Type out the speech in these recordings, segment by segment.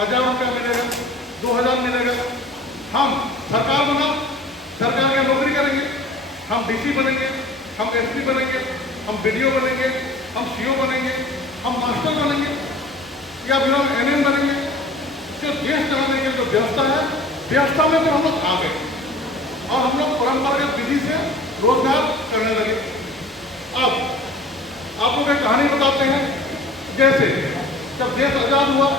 1000 रुपया मिलेगा, 2000 मिलेगा। हम सरकार बना, सरकार की नौकरी करेंगे, हम डीसी बनेंगे, हम एसपी बनेंगे, हम बीडीओ बनेंगे, हम सीओ बनेंगे, हम मास्टर बनेंगे, या फिर हम एनएम बनेंगे। जो देश चलाने की जो व्यवस्था है, व्यवस्था में तो हम लोग आ गए और हम लोग परंपरागत विधि से रोजगार करने लगे। अब आपको एक कहानी बताते हैं। जैसे जब देश आजाद हुआ,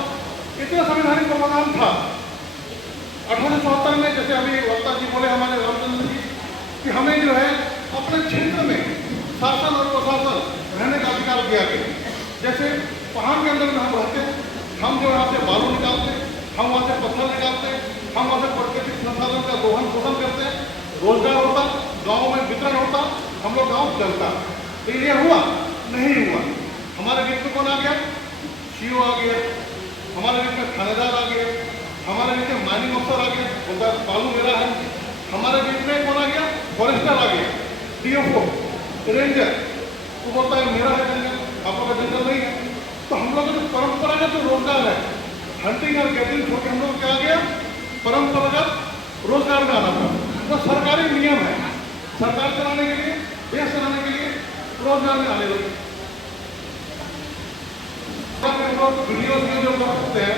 इतना संवैधानिक प्रावधान था 1874 में, जैसे अभी वक्ता जी बोले हमारे रामचंद्र जी, कि हमें जो है अपने क्षेत्र में शासन और प्रशासन रहने का अधिकार दिया गया। जैसे पहाड़ के अंदर में हम रहते हैं, हम जो यहाँ से बालू निकालते हैं, हम वहाँ से पत्थर निकालते हैं, हम वहाँ से प्राकृतिक संसाधन का दोहन शोषण करते हैं, रोजगार होता, गाँव में वितरण होता, हम लोग गाँव चलता। तो ये हुआ नहीं हुआ। हमारे बीच में कौन आ गया? सीओ आ गया, हमारे बीच में थानेदार आ गया, हमारे बीच में माइनिंग अफसर आ गया, बोलता बालू मेरा है। हमारे बीच में कौन आ गया? फॉरेस्टर आ गया, डीएफओ, रेंजर, वो बोलता है मेरा है जंगल, आपका जंगल नहीं है। तो हम लोग जो परंपरागत जो रोजगार है, हंटिंग और गैदरिंग छोड़ के हम लोग क्या आ गया? परंपरागत रोजगार में आना था। तो सरकारी नियम है, सरकार चलाने के लिए, देश चलाने के लिए रोजगार में आने लगे। वीडियोज में जो कर सकते हैं,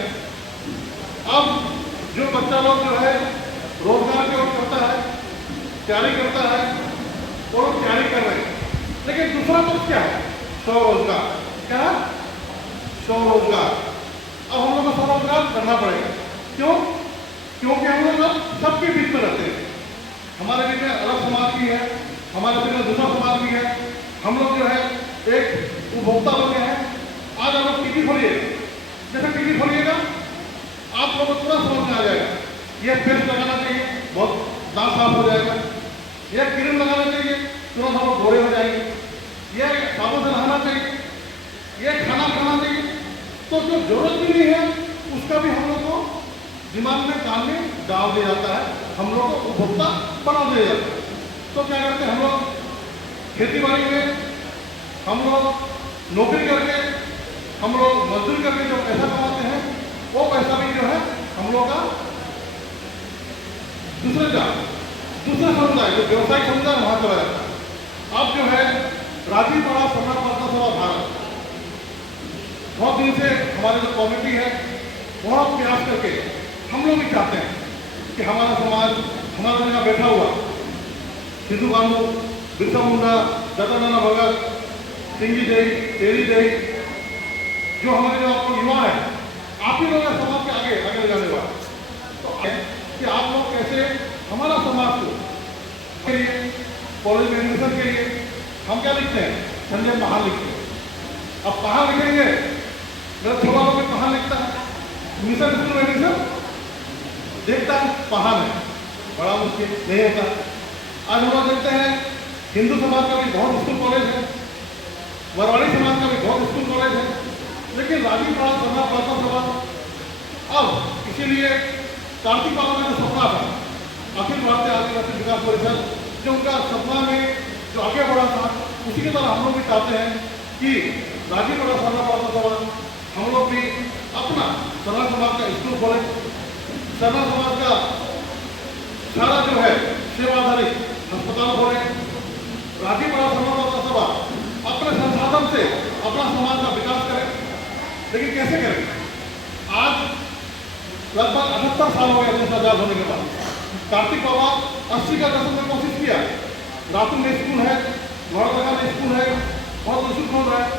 अब जो बच्चा लोग जो है रोजगार की ओर करता है, तैयारी करता है, और तैयारी कर रहे हैं। लेकिन दूसरा पक्ष क्या है? स्वरोजगार। क्या है? स्वरोजगार। अब हम लोग को स्वरोजगार करना पड़ेगा। क्यों? क्योंकि हम लोग अब सबके बीच में रहते हैं। हमारे बीच में अलग समाज भी है, हमारे बीच में दूसरा समाज भी है। हम लोग जो है एक उपभोक्ता लोग हैं। आज आप लोग टीवी खोलिए, जैसे टीवी खोलिएगा आप लोगों को पूरा समझ में आ जाएगा। ये पेस्ट लगाना चाहिए, बहुत दांत साफ हो जाएगा। यह क्रीम लगाना चाहिए, तुरंत हम लोग गोरे हो जाएंगे। यह साबुन से नहाना चाहिए, यह खाना खाना चाहिए। तो जो जरूरत भी नहीं है उसका भी हम लोग को दिमाग में कान में डाल दिया जाता है, हम लोग को उपभोक्ता बना दिया जाता है। तो क्या करते हैं हम लोग? खेती बाड़ी में हम लोग नौकरी करके, हम लोग मजदूरी करके जो पैसा कमाते हैं, वो पैसा भी जो है हम लोग का दूसरे समुदाय जो व्यवसायिक समुदाय वहाँ चला जाता है। अब जो है राजीपाड़ा सरना प्रार्थना सभा भारत बहुत दिन से हमारे जो कमेटी है बहुत प्रयास करके हम लोग भी चाहते हैं कि हमारा समाज, हमारा यहाँ बैठा हुआ सिद्धू कानू, बिरसा मुंडा, दादा नाना भगत, सिंगी देई, तेरी देई, जो हमारे जो आपको युवा है, आप ही लोग समाज के आगे आगे जाने वाले। तो कि आप लोग कैसे हमारा समाज को के लिए कॉलेज में एडमिशन के लिए हम क्या लिखते हैं? संजय पहाड़ लिखते हैं। अब पहाड़ लिखेंगे, मेरे सवालों में कहाँ लिखता है? मिशन स्कूल में एडमिशन देखता है पहाड़ में, बड़ा मुश्किल नहीं होता। आज हम लोग देखते हैं हिंदू समाज का भी बहुत स्कूल कॉलेज है, मारवाड़ी समाज का भी बहुत स्कूल कॉलेज है, लेकिन राजीपाड़ा सरना प्रार्थना सभा अब इसीलिए कार्तिक बाबा का जो सपना था, अखिल भारतीय आदिवासी विकास परिषद, जो उनका सपना में जो आगे बढ़ा था, उसी के तरह हम लोग भी चाहते हैं कि राजीपाड़ा सरना प्रार्थना सभा हम लोग भी अपना सरना समाज का स्कूल खोलें, सरना समाज का सारा जो है सेवाधारित अस्पताल खोलें, राजीपाड़ा सरना प्रार्थना सभा अपने संसाधन से अपना समाज का विकास करें। लेकिन कैसे करें? आज लगभग 78 साल हो गया देश आजाद होने के बाद। कार्तिक बाबा 80 का दशक में कोशिश किया, रातू में स्कूल है, लोहरदगा में स्कूल है, बहुत स्कूल खोल रहा है।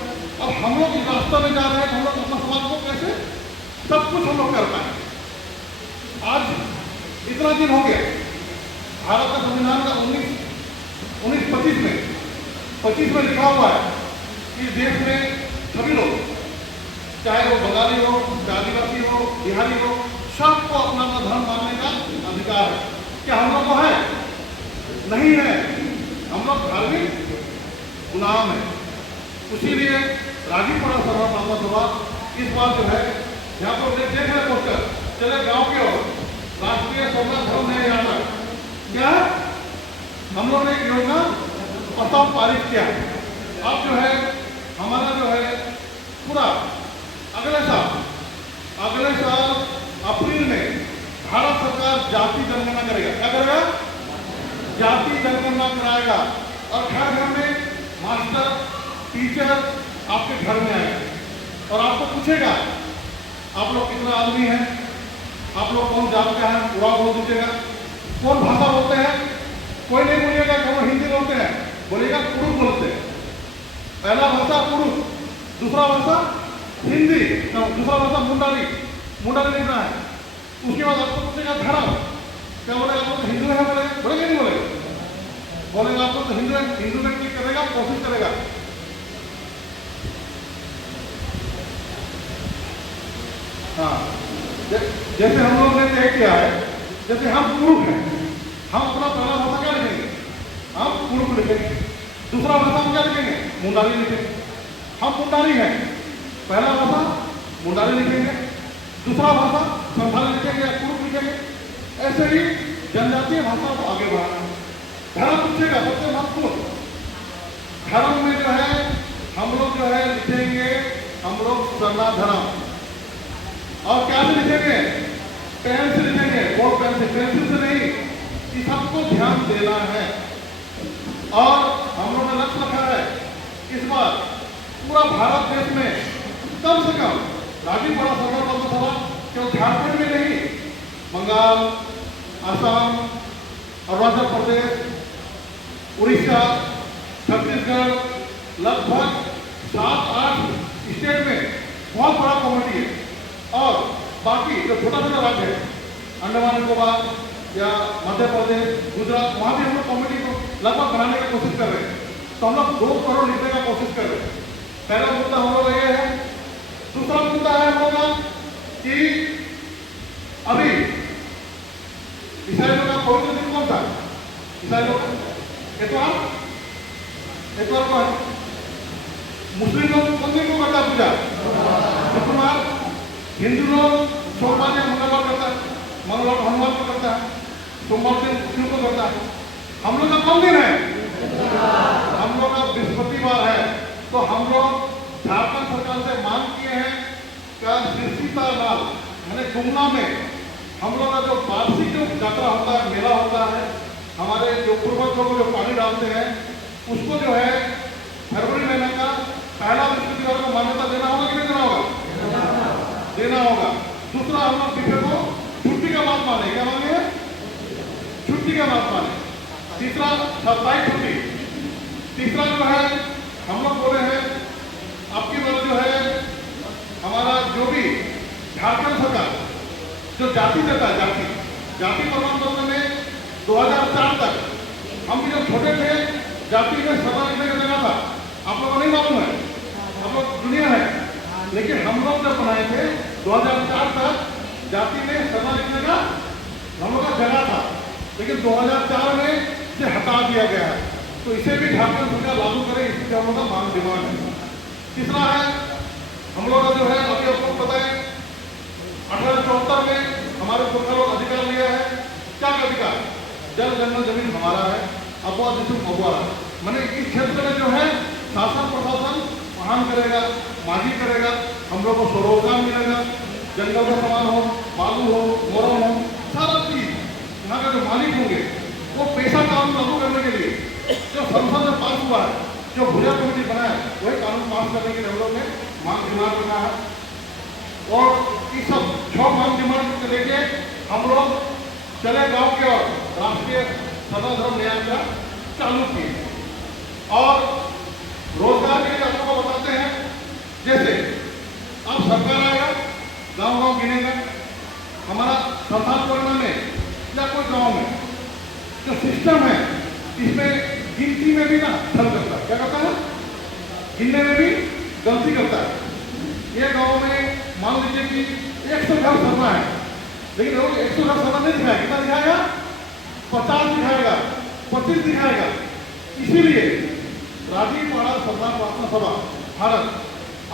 अब हम लोग इस रास्ते में जा रहे हैं, हम लोग अपना समाज को कैसे सब कुछ हम लोग कर पाए। आज इतना दिन हो गया, भारत का संविधान का 1925 में लिखा हुआ है कि देश में सभी लोग, चाहे वो बंगाली हो, चाहे आदिवासी हो, बिहारी हो, सबको अपना अपना धर्म मानने का अधिकार है। क्या हम लोग को है? नहीं है, हम लोग धार्मिक गुलाम है। इसीलिए राजीपाड़ा सरना प्रार्थना सभा इस बार जो है, यहाँ पर देख रहे पोस्टर, चले गांव की ओर, राष्ट्रीय स्वर्ण धर्म न्याय यात्रा। क्या हम लोग ने एक योजना प्रस्ताव पारित किया। अब जो है हमारा जो है पूरा अगले साल अप्रैल में भारत सरकार जाति जनगणना करेगा। क्या करेगा? जाति जनगणना कराएगा और घर घर में मास्टर टीचर आपके घर में आएगा और आपको पूछेगा आप लोग कितना आदमी हैं, आप लोग कौन जात का है, पूरा बोल दीजिएगा। कौन भाषा बोलते हैं? कोई नहीं बोलिएगा कि हम हिंदी बोलते हैं, बोलिएगा पुरुष बोलते हैं। पहला भाषा पुरुष, दूसरा भाषा हिंदी, दूसरा भाषा मुंडारी, मुंडारी लिखना है। उसके बाद आपको पूछेगा धर्म, क्या बोलेगा? आप लोग तो हिंदू है, बोलेगा नहीं बोलेगा? बोलेगा आप लोग तो हिंदू है। हिंदू में क्लिक करेगा, कोशिश करेगा। हाँ, जैसे हम लोग ने तय किया है, जैसे हम पुरुष हैं, हम अपना पहला भाषा क्या लिखेंगे? हम पुरुष लिखेंगे। दूसरा भाषा हम क्या लिखेंगे? मुंडारी लिखेंगे। हम मुंडारी हैं, पहला भाषा मुंडारी लिखेंगे, दूसरा भाषा संथाली लिखेंगे या पुरुष लिखेंगे। ऐसे ही जनजातीय भाषा को आगे बढ़ाना है। धर्म पूछेगा, सबसे महत्वपूर्ण धर्म में जो है हम लोग जो है लिखेंगे, हम लोग सरना धर्म। और क्या से लिखेंगे? पेन से लिखेंगे, बोल पेन से, पेंसिल से नहीं। इस सबको ध्यान देना है। और हम लोगों ने लक्ष्य रखा है इस बार पूरा भारत देश में कम से कम राजीपाड़ा सरकार लोकसभा केवल झारखंड में नहीं, बंगाल, असम, अरुणाचल प्रदेश, उड़ीसा, छत्तीसगढ़, लगभग 7-8 स्टेट में बहुत बड़ा कमेटी है। और बाकी जो छोटा छोटा राज्य है, अंडमान निकोबार या मध्य प्रदेश, गुजरात, वहाँ भी हम लोग कमेटी को लगभग बनाने की कोशिश कर रहे हैं। तो हम लोग 2 करोड़ लिखने का कोशिश कर रहे हैं। पहला मुद्दा हम लोग ये है। दूसरा मुद्दा है हम लोग का कि अभी ईसाई लोग का पवित्र दिन कौन था? ईसाई लोग एतवार को है। मुस्लिम लोग कौन दिन को करता पूजा? शुक्रवार। हिंदू लोग सोमवार या मंगलवार करता है, मंगलवार हनुमान को करता है, सोमवार दिन शिव को करता है। हम लोग का कौन दिन है? हम लोग का बृहस्पतिवार है। तो हम लोग झारखंड सरकार से मांग किए हैं का सीता लाल यानी गुमला में हम लोग का जो वार्षिक जो यात्रा होता है, मेला होता है, हमारे जो पूर्वज लोग जो पानी डालते हैं, उसको जो है फरवरी महीने का पहला बृहस्पतिवार को मान्यता देना होगा कि नहीं देना होगा? देना होगा। दूसरा हम लोग विषय को छुट्टी का बात माने। क्या माने? छुट्टी का बात माने। तीसरा साप्ताहिक छुट्टी। तीसरा जो है हम लोग बोले हैं आपकी बात जो है हमारा जो भी झारखंड सरकार जो जाति देता है, जाति प्रमाण पत्र में 2004 तक हम भी जब छोटे थे जाति में सभा लिखने का जगह था। आप लोगों को नहीं मालूम है, आप लोग दुनिया है, लेकिन हम लोग जब बनाए थे 2004 तक जाति में सभा लिखने का हम लोग का जगह था, लेकिन 2004 में इसे हटा दिया गया है। तो इसे भी झारखंड सरकार लागू करे, इसकी हम लोग का मांग डिमांड है। तीसरा है हम लोग का जो है अभी आपको पता है 1874 में हमारे पुरखा लोग अधिकार लिया है। क्या अधिकार? जल जंगल जमीन हमारा है, अबुआ जिसम अबुआ। मैंने इस क्षेत्र में जो है शासन प्रशासन महान करेगा, माजी करेगा, हम लोग को स्वरोजगार मिलेगा, जंगल का सामान हो, बालू हो, मोरम हो, सारा चीज यहाँ के जो मालिक होंगे वो पैसा कानून लागू करने के लिए जो संसद में पास हुआ है, जो भुजा कमेटी बना है, वही कानून पास करने के लिए हम लोग ने मांग डिमांड रखा है। और इस सब 6 मांग डिमांड को लेके हम लोग चले गांव के और राष्ट्रीय सदा धर्म न्याय यात्रा चालू की। और रोजगार के लिए आपको बताते हैं, जैसे अब सरकार आएगा, गांव गिनेगा, हमारा संथालकोरना में या कोई गांव में जो सिस्टम है इसमें गिनती में भी ना छल करता है। क्या करता है? गिनने में भी गलती करता है। ये गांव में मान लीजिए कि 100 घर सरना है, लेकिन लोग 100 घर सरना नहीं दिखाएगा। कितना दिखाएगा? 50 दिखाएगा, 25 दिखाएगा। इसीलिए राजीपाड़ा सरदार प्रार्थना सभा भारत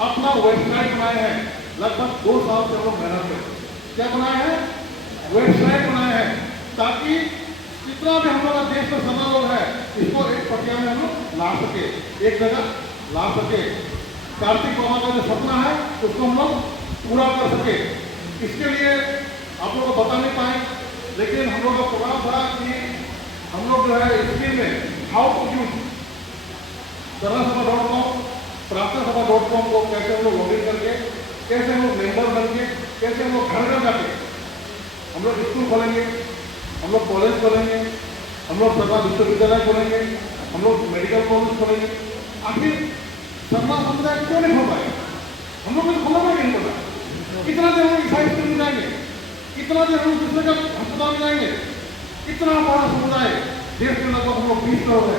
अपना वेबसाइट बनाए हैं। लगभग 2 साल से हम लोग मेहनत करते। क्या बनाए हैं? वेबसाइट बनाए हैं, ताकि जितना भी हम लोग देश में सभा लोग है इसको एक प्रक्रिया में हम लोग ला सके, एक जगह ला सके। कार्तिक बाबा का जो सपना है उसको हम लोग पूरा कर सके। इसके लिए आप लोग को बता नहीं पाए, लेकिन हम लोग का प्रोग्राम था कि हम लोग जो है स्क्रीन में हाउ टू यूज सरनासभा.com, प्रार्थनासभा.com को कैसे हम लोग लॉगिन करके, कैसे हम लोग मेंबर बन के, कैसे हम लोग घर घर जाके हम लोग स्कूल खोलेंगे, हम लोग कॉलेज खोलेंगे, हम लोग सरकार विश्वविद्यालय खोलेंगे, हम लोग मेडिकल कॉलेज खोलेंगे। आखिर सरना समुदाय क्यों नहीं खोल पाए? हम लोग को खोलना नहीं पड़ा। कितना देर हम ईसाई स्कूल में जाएंगे, कितना देर हम दूसरे का अस्पताल में जाएंगे, कितना बड़ा समुदाय देश में लगभग हम लोग 20 करोड़ है,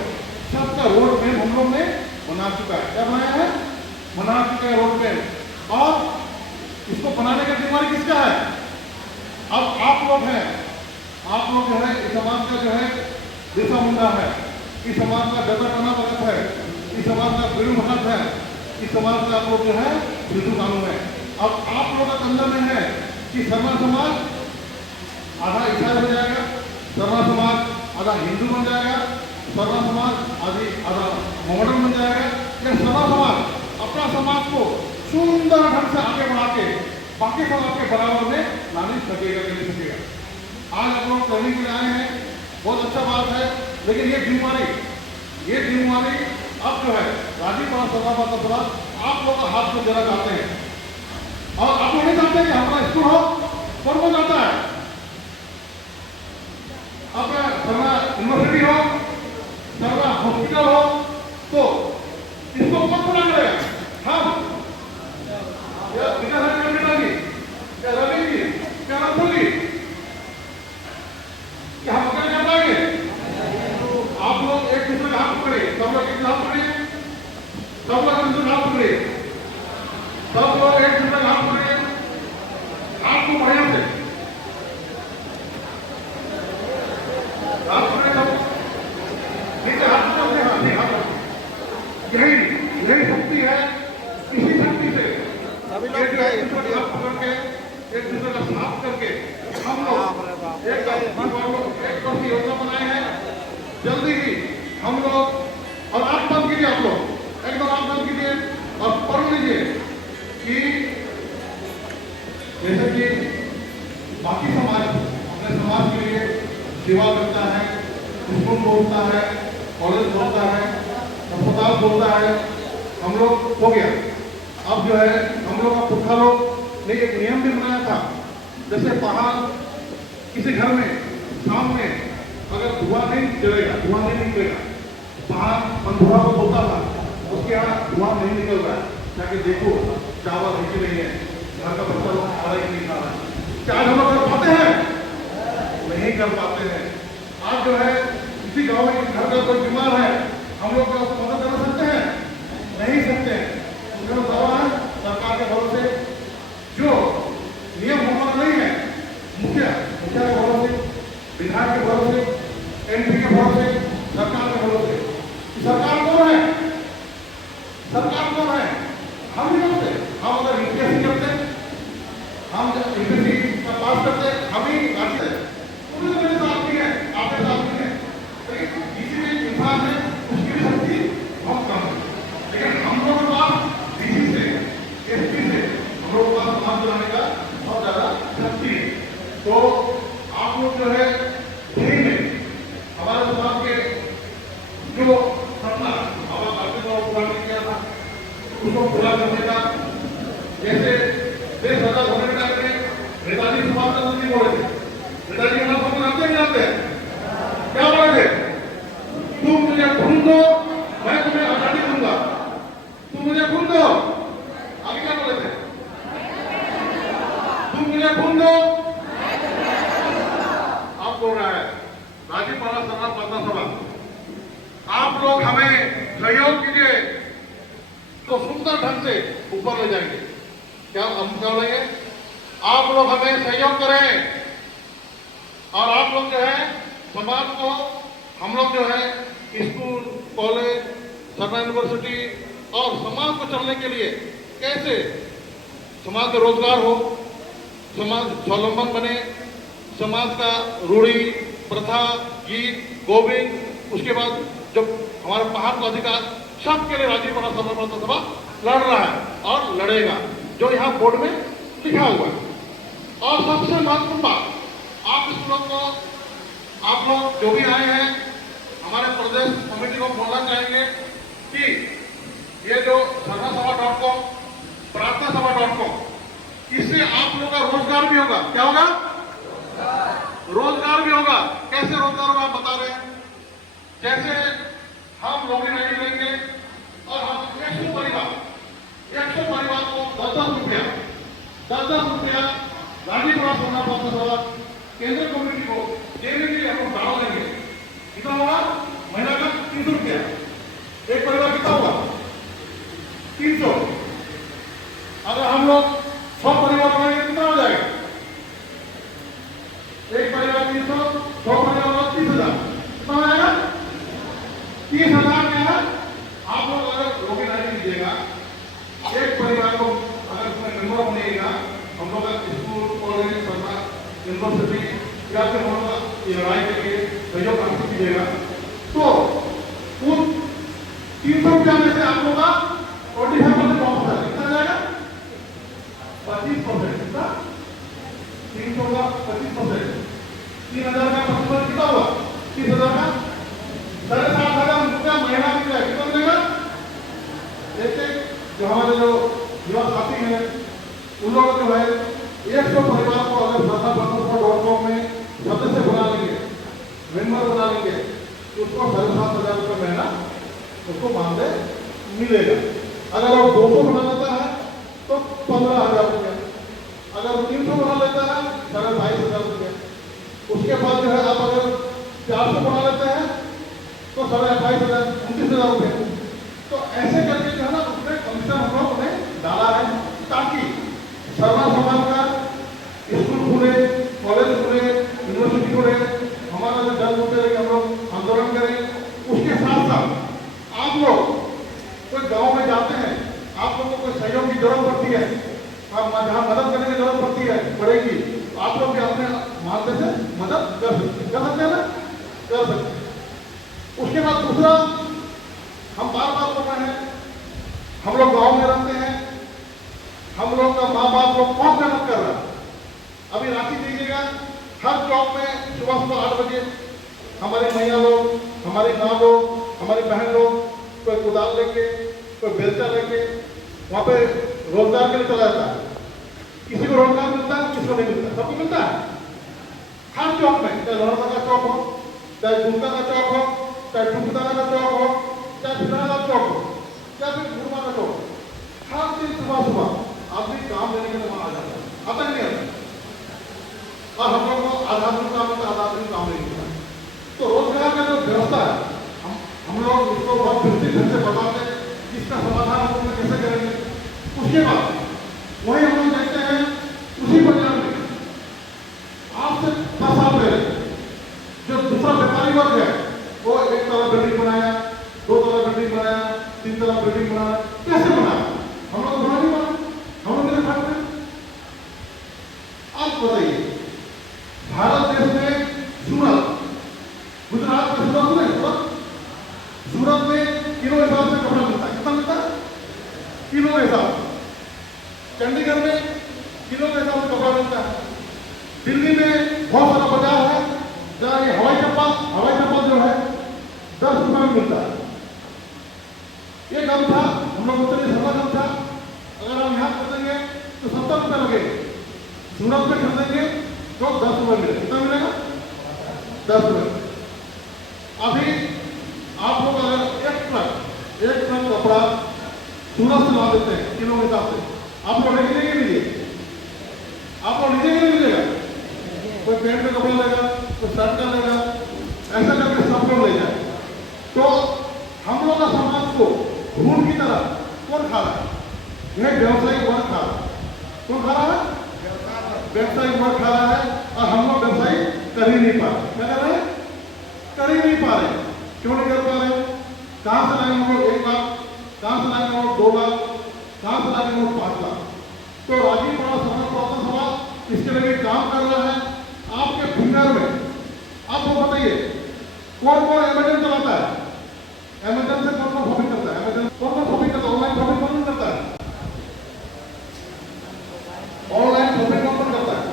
सबका रोड मैप हम लोग ने बना चुका है। क्या बनाया है? बना चुका है रोड मैप। और इसको बनाने का जिम्मेदारी किसका है? अब आप लोग हैं, आप लोग जो है इस समाज का जो है बिरसा मुंडा है, इस समाज का गदर बना भगत है, इस समाज का गुरु भगत है, इस समाज का आप लोग जो है सिद्धू कानू है। अब आप लोगों का कंधा में है कि सर्मा समाज आधा ईसाई हो जाएगा, सर्मा समाज आधा हिंदू बन जाएगा, सर्वा समाज आधा मॉडर्न बन जाएगा, या सर्वा समाज अपना समाज को सुंदर ढंग से आगे बढ़ा के बाकी समाज के बराबर में लाने सकेगा कि नहीं सकेगा। आज आप लोग ट्रेनिंग के लिए आए हैं, बहुत अच्छा बात है, लेकिन ये जिम्मेवारी अब जो है राजीव सभा आप लोग का हाथ में देना चाहते हैं। और आप लोग नहीं चाहते कि हमारा स्कूल हो, कौन को चाहता है? अपना सर्वा यूनिवर्सिटी हो, सर्वा हॉस्पिटल हो, तो इसको कौन पूरा करेगा? हम या पिताजी या रवि जी या राहुल जी, क्या हम अकेले कर पाएंगे? आप लोग एक दूसरे का हाथ पकड़े, सब लोग एक हाथ पकड़े, सब लोग एक दूसरे का हाथ पकड़े, सब लोग एक दूसरे का हाथ पकड़े, आपको बढ़िया से हाथ पकड़े, सब नीचे हाथ पकड़े, हाथ यही शक्ति है। इसी शक्ति से एक दूसरे का हाथ पकड़ के, एक दूसरे का साथ करके हम लोग एक वर्ष की योजना बनाए हैं। जल्दी ही हम लोग, और आप बंद कीजिए, आप लोग एकदम आप बंद कीजिए और पढ़ लीजिए कि जैसे कि बाकी समाज अपने समाज के लिए सेवा करता है, स्कूल खोलता है, कॉलेज खोलता है, अस्पताल खोलता है, हम लोग हो गया। अब जो है हम लोग का पुरखा लोग ने एक नियम भी बनाया था, जैसे बाहर किसी घर में शाम में अगर धुआं नहीं जलेगा, धुआं नहीं निकलेगा, बाहर बंधुआ को बोलता था उसके यहाँ धुआं नहीं निकल रहा है, जाके देखो चावल है कि नहीं है, घर का बच्चा लोग खा रहा नहीं खा रहा है। क्या हम लोग कर पाते हैं? नहीं कर पाते हैं। आज जो है किसी गाँव में घर का कोई बीमार है, हम लोग मदद कर सकते हैं? नहीं सकते हैं। तो दवा है सरकार के भरोसे, जो नियम हमारा नहीं है, मुखिया के भरोसे, विधायक के भरोसे, एमपी के भरोसे, सरकार के भरोसे। सरकार कौन है? सरकार कौन है? हम नहीं करते। हम अगर यूपीएससी करते, हम जब यूपीएससी का पास करते, हम ही काटते। उन्हें तो मेरे साथ भी है, आपके साथ भी है, लेकिन किसी भी इंसान है उसकी भी शक्ति बहुत कम है। लेकिन हम लोगों के पास डीसी से, एसपी से हम लोगों के पास काम चलाने का बहुत ज्यादा शक्ति है। तो आप लोग जो है यही में हमारे समाज के जो सपना पूरा किया था उसको पूरा करने का, जैसे देश आजाद होने के टाइम में नेताजी सुभाष चंद्र जी बोले थे, नेताजी का नाम समझ आते नहीं आते? क्या बोले थे? तुम मुझे खून दो, मैं तुम्हें आजादी दूंगा। तुम मुझे खून दो, आगे क्या बोले थे? तुम मुझे खून दो, आप बोल रहा है राजीपाड़ा सरना प्रार्थना सभा, आप लोग हमें सहयोग कीजिए तो सुंदर ढंग से ऊपर ले जाएंगे। क्या हम क्या बोलेंगे? आप लोग हमें सहयोग करें और आप लोग जो है समाज को, हम लोग जो है स्कूल, कॉलेज, सरना यूनिवर्सिटी और समाज को चलने के लिए कैसे समाज में रोजगार हो, समाज स्वावलंबन बने, समाज का रूढ़ी, प्रथा, गीत, गोविंद, उसके बाद जब हमारे पहाड़ का अधिकार, सबके लिए राजीपाड़ा सरना प्रार्थना सभा लड़ रहा है और लड़ेगा, जो यहाँ बोर्ड में लिखा हुआ है। और सबसे महत्वपूर्ण बात, आप इस लोग को, आप लोग जो भी आए हैं, हमारे प्रदेश कमेटी को बोलना चाहेंगे कि ये जो धर्मसभा.com, प्रार्थना सभा.com, इससे आप लोगों का रोजगार भी होगा। क्या होगा? रोजगार भी होगा। कैसे रोजगार होगा आप बता रहे हैं? जैसे हम लॉगिन आईडी लेंगे और हम 100 परिवार को 10-10 रुपया राजीपुरा सोना प्रार्थना सभा केंद्र कमेटी को देने के लिए हम लोग डाल देंगे। कितना होगा? महीना का 300 रुपया। एक परिवार कितना होगा? 300। अगर हम लोग 100 परिवार बनाएंगे कितना हो जाएगा? एक परिवार 300, 100 परिवार 30,000। कितना हो जाएगा? 30,000 क्या है? आप लोग अगर लॉगिन आईडी दीजिएगा, एक परिवार को अगर उसमें मेंबर बनेगा, हम लोग स्कूल, कॉलेज, यूनिवर्सिटी या फिर हम लोग लड़ाई के लिए सहयोग प्राप्त कीजिएगा, तो उन 300 रुपया में से आप लोग का 25% ऑफ है। कितना जाएगा? 25%। कितना? 300 का 25%, 3,000 का 25% कितना हुआ? 30,000 का 7,500 रुपया महीना मिल जाएगा। कितना मिलेगा? जैसे जो हमारे जो युवा साथी हैं, उन लोगों जो है 100 परिवार को अगर धर्मसभा.com में सदस्य बना लेंगे, मेंबर बना लेंगे, तो उसको 7,500 रुपये महीना उसको मानदेय मिलेगा। अगर वो 200 बना लेता है तो 15,000 रुपये, अगर वो 300 बना लेता है 22,500 रुपये। उसके बाद जो है आप अगर 400 बना लेते हैं तो 22,500, 29,000 रुपये। तो ऐसे करके जो है ना उसमें कमीशन हम लोग ने डाला है, ताकि सर्वा समाज का स्कूल खुले, कॉलेज खुले, यूनिवर्सिटी खुले, हमारा जो जल मुद्दे हम लोग आंदोलन करें। उसके साथ साथ आप लोग कोई गांव में जाते हैं, आप लोगों को कोई सहयोग की जरूरत पड़ती है, आप जहाँ मदद करने की जरूरत पड़ती है पड़ेगी, आप लोग भी अपने माध्यम से मदद कर सकते हैं ना? कर सकते। उसके बाद दूसरा, हम बार बार बोल रहे हैं, हम लोग गांव में रहते हैं, हम लोग का माँ बाप लोग कौन मेहनत कर रहा है? अभी राशि दीजिएगा, हर चौक में सुबह 8 बजे हमारी मैया लोग, हमारी माँ लोग, हमारी बहन लोग कोई कुदाल लेके, कोई बेलचा लेके वहाँ पे रोजगार के लिए चला जाता है। किसी को रोजगार मिलता है, किसी को नहीं मिलता, सबको मिलता है। हर चौक में, चाहे लोहरदगा का चौक हो, चाहे दुमका का चौक हो, चाहे टुकदाना का चौक हो, चाहे फिराना का चौक हो, चाहे फिर गुरमा का चौक, हर दिन सुबह आदमी काम देने के लिए वहां आ जाता है। आता नहीं आता। और हम लोग को आधारभूत काम होता है, आधारभूत काम नहीं होता। तो रोजगार का जो व्यवस्था है, हम लोग उसको बहुत विस्तृत ढंग से बताते हैं, इसका समाधान हम लोग कैसे करेंगे। उसके बाद वही हम लोग देखते हैं, उसी बाजार में आज से 10 साल पहले जो दूसरा व्यापारी वर्ग है, वो 1 तला बिल्डिंग बनाया, 2 तला बिल्डिंग बनाया, 3 तला बिल्डिंग बनाया। कैसे बनाया? हम लोग बना नहीं पाए, हम लोग मेरे खाते में। अब बताइए, भारत देश में सूरत, गुजरात में सूरत में किलो हिसाब से कपड़ा मिलता है। कितना मिलता है? किलो के हिसाब से। चंडीगढ़ में किलो के हिसाब से कपड़ा मिलता है। दिल्ली में बहुत सारा बाजार है जहाँ ये हवाई चप्पल जो है 10 रुपये में मिलता है। ये गमछा हम लोग बोलते हैं सस्ता गमछा, अगर हम यहाँ खरीदेंगे तो 70 रुपये लगेंगे। सूरत में खरीदेंगे तो 10 रुपये मिलेगा। कितना मिलेगा? 10 रुपये। अभी आप लोग अगर एक ट्रक कपड़ा सूरत से ला देते हैं किलो के हिसाब से, आप लोग लेके नहीं लीजिए, आप लोग लीजिएगा नहीं लीजिएगा? कोई पेंट का कपड़ा लेगा, कोई शर्ट का लेगा, ऐसा करके सब लोग ले जाए। तो हम लोग का समाज को भूल की तरह कौन खा रहा है? यह व्यवसायिक वर्ग खा रहा है। कौन खा रहा है? व्यवसायिक वर्ग खा रहा है। और हम लोग व्यवसाय कर ही नहीं पा रहे। क्या कर रहे हैं? कर ही नहीं पा रहे। क्यों नहीं कर पा रहे? कहाँ से लाएंगे हम लोग 1 लाख, कहाँ से लाएंगे हम लोग 2 लाख, कहाँ से लाएंगे हम लोग 5 लाख? तो राजीपुरा समाज प्रार्थना सभा इसके लिए काम कर रहा है। आपके फिंगर में आप लोग बताइए, कौन कौन एमेजन चलाता है? एमेजन से कौन कौन शॉपिंग करता है? एमेजन कौन कौन शॉपिंग करता है? ऑनलाइन शॉपिंग कौन करता है? ऑनलाइन शॉपिंग कौन करता है?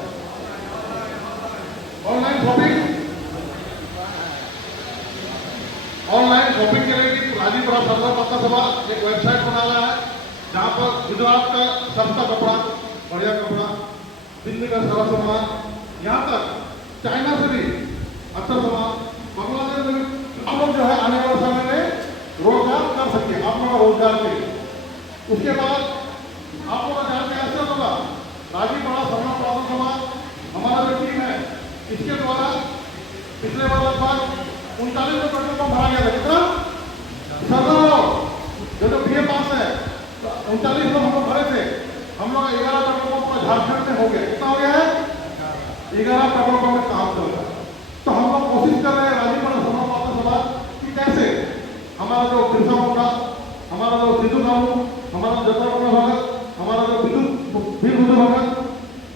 ऑनलाइन शॉपिंग करेंगे तो राजीपुरा सरदार पत्ता सभा एक वेबसाइट बना रहा है जहाँ पर गुजरात का सस्ता कपड़ा, बढ़िया कपड़ा, दिल्ली का सारा सामान, यहाँ तक चाइना से भी अच्छा सामान, बांग्लादेश में भी आप लोग जो है आने वाले समय में रोजगार कर सकते, आप लोग रोजगार के। उसके बाद आप लोग जान के ऐसा होगा राजीपुरा सरदार पत्ता सभा हमारा जो टीम है इसके द्वारा पिछले बार लगभग 39 में पेट्रोल पंप भरा गया था। कितना सरदार जो बीए पास है 39 लोग हम लोग भरे थे, हम लोग 11 पेट्रोल पंप झारखंड में हो गया। कितना हो गया है? 11 पेट्रोल पंप में काम चल रहा है। तो हम लोग कोशिश कर रहे हैं राजीपुरा सरदार पत्ता सभा कि कैसे हमारा जो बिरसा मुंडा, हमारा जो सिद्धू कानू, हमारा जगन्नाथ भगत, हमारा जो वीर बुद्धू भगत,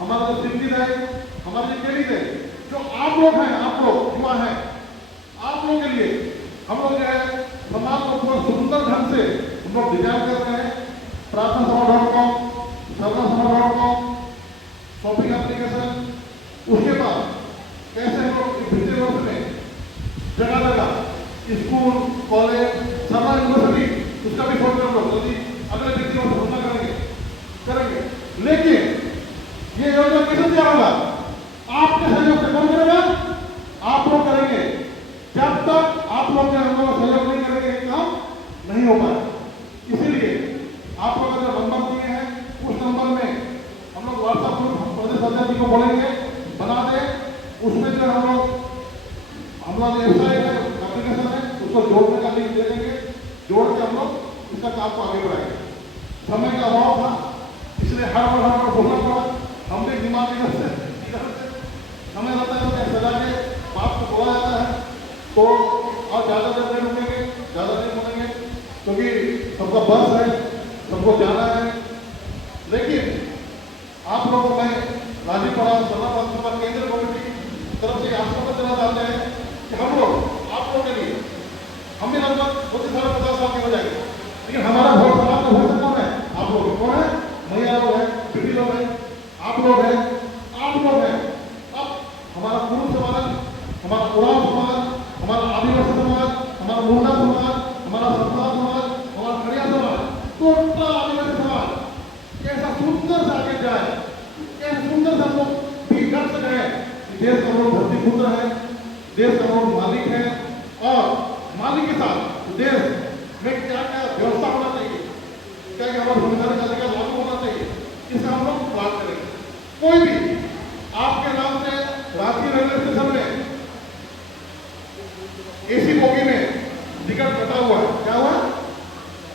हमारा जो सिद्धि राय, हमारे जो केली थे, जो आप लोग हैं, आप लोग युवा हैं, आप लोगों के लिए हम लोग जो है समाज को पूरा सुंदर ढंग से हम लोग डिजाइन कर रहे हैं। प्रार्थना सभा.com, सरना सभा.com, शॉपिंग एप्लीकेशन, उसके बाद कैसे हम लोग पिछले वर्ष में जगह जगह स्कूल, कॉलेज, सरना यूनिवर्सिटी, उसका भी सोच हम लोग जल्दी अगले वित्तीय वर्ष घोषणा करेंगे। लेकिन ये योजना किसे दिया होगा? आपके सहयोग से। कौन करेगा? आप लोग करेंगे। जब तक आप लोग के हम लोग सहयोग नहीं करेंगे काम नहीं हो पाएगा। इसीलिए आप लोग जो नंबर दिए हैं उस नंबर में हम लोग व्हाट्सएप ग्रुप प्रदेश अध्यक्ष जी को बोलेंगे बना दे। उसमें जो हम लोग वेबसाइट है, एप्लीकेशन है, उसको जोड़ने का लिंक दे देंगे। जोड़ के हम लोग इसका काम को आगे बढ़ाएंगे। समय का अभाव था इसलिए हर बार बोलना पड़ा। हम भी दिमाग से समय रहता है सजा के बात को बोला जाता है तो और ज़्यादा देर नहीं रुकेंगे, ज़्यादा नहीं बोलेंगे क्योंकि सबका बस है, सबको जाना है। लेकिन आप लोगों को मैं राजीपुरा सरदार पत्ता सभा केंद्र कमेटी की तरफ से आश्वासन देना चाहते हैं कि हम लोग आप लोगों के लिए हम भी लगभग 50 साल के हो जाएंगे, लेकिन हमारा वोट समाज का वोट कौन है? आप लोग। कौन है? महिला लोग हैं, पीढ़ी लोग हैं, आप लोग हैं, आप लोग हैं। अब हमारा कुरुम समाज, हमारा उराव समाज, हमारा आदिवासी समाज, हमारा मुंडा समाज, हमारा सत्ता समाज, हमारा खड़िया समाज, टोटल आदिवासी समाज कैसा सुंदर से आगे जाए, कैसा सुंदर से हम लोग भी कर सके कि देश का हम लोग धरती पुत्र है, देश का हम लोग मालिक है और मालिक के साथ देश में क्या क्या व्यवस्था होना चाहिए, क्या क्या हमारे संविधान का अधिकार लागू होना चाहिए, इसे हम लोग बात करेंगे। कोई भी आपके नाम से रांची रेलवे स्टेशन में एसी बोगी में टिकट कटा हुआ है, क्या हुआ?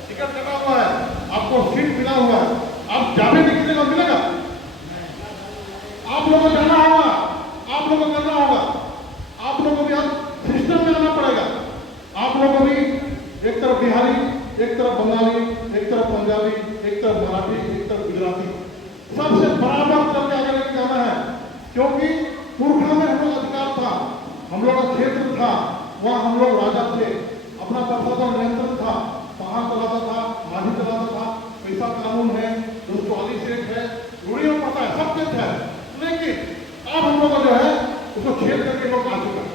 टिकट कटा हुआ है, आपको सीट मिला हुआ है, आप जाने में कितने को मिलेगा? आप लोगों को जाना होगा, आप लोगों को करना होगा, आप लोगों को भी अब सिस्टम में आना पड़ेगा। आप लोगों को भी एक तरफ बिहारी, एक तरफ बंगाली, एक तरफ पंजाबी, एक तरफ मराठी, एक तरफ गुजराती, सबसे बराबर करके आगे लेके जाना है। क्योंकि पुरखा में हम लोग अधिकार था, हम लोग का क्षेत्र था, वहाँ हम लोग राजा थे, अपना प्रशासन नियंत्रण था, पहाड़ चलाता था, माझी चलाता था, पैसा कानून है, 240 एक है, रूढ़ियों पता है, सब कुछ है। लेकिन अब हम लोग जो है उसको छेद करके लोग आ चुका है।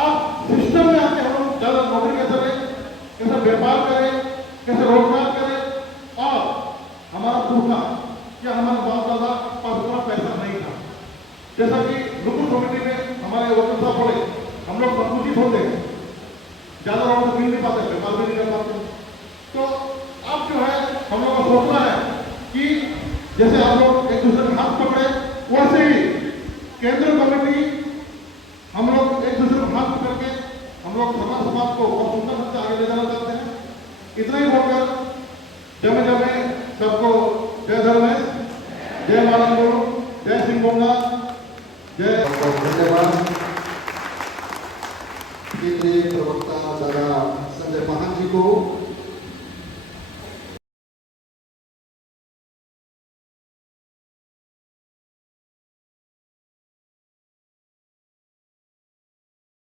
अब सिस्टम में आके हम लोग ज्यादा नौकरी कैसे करें, कैसे व्यापार करें, कैसे रोजगार करें। और हमारा पुरखा या हमारा बाप दादा पास उतना पैसा नहीं था। जैसा कि लुकुर कमेटी में हमारे वकील साहब बोले, हम लोग संकुचित होते हैं, ज्यादा लोगों को मिल नहीं पाते, व्यापार भी नहीं कर पाते। तो अब जो है हम लोग को सोचना है कि जैसे आप लोग एक दूसरे का हाथ पकड़े, वैसे ही केंद्र कमेटी हम लोग एक दूसरे को हाथ पकड़ के हम लोग समाज को और सुंदर से आगे ले जाना चाहते हैं। इतना ही बोलकर जमे जमे सबको जय धर्मेश, जय मानंदो, जय सिंह बोंगा, जय। धन्यवाद केंद्रीय प्रवक्ता दादा संजय महान जी को।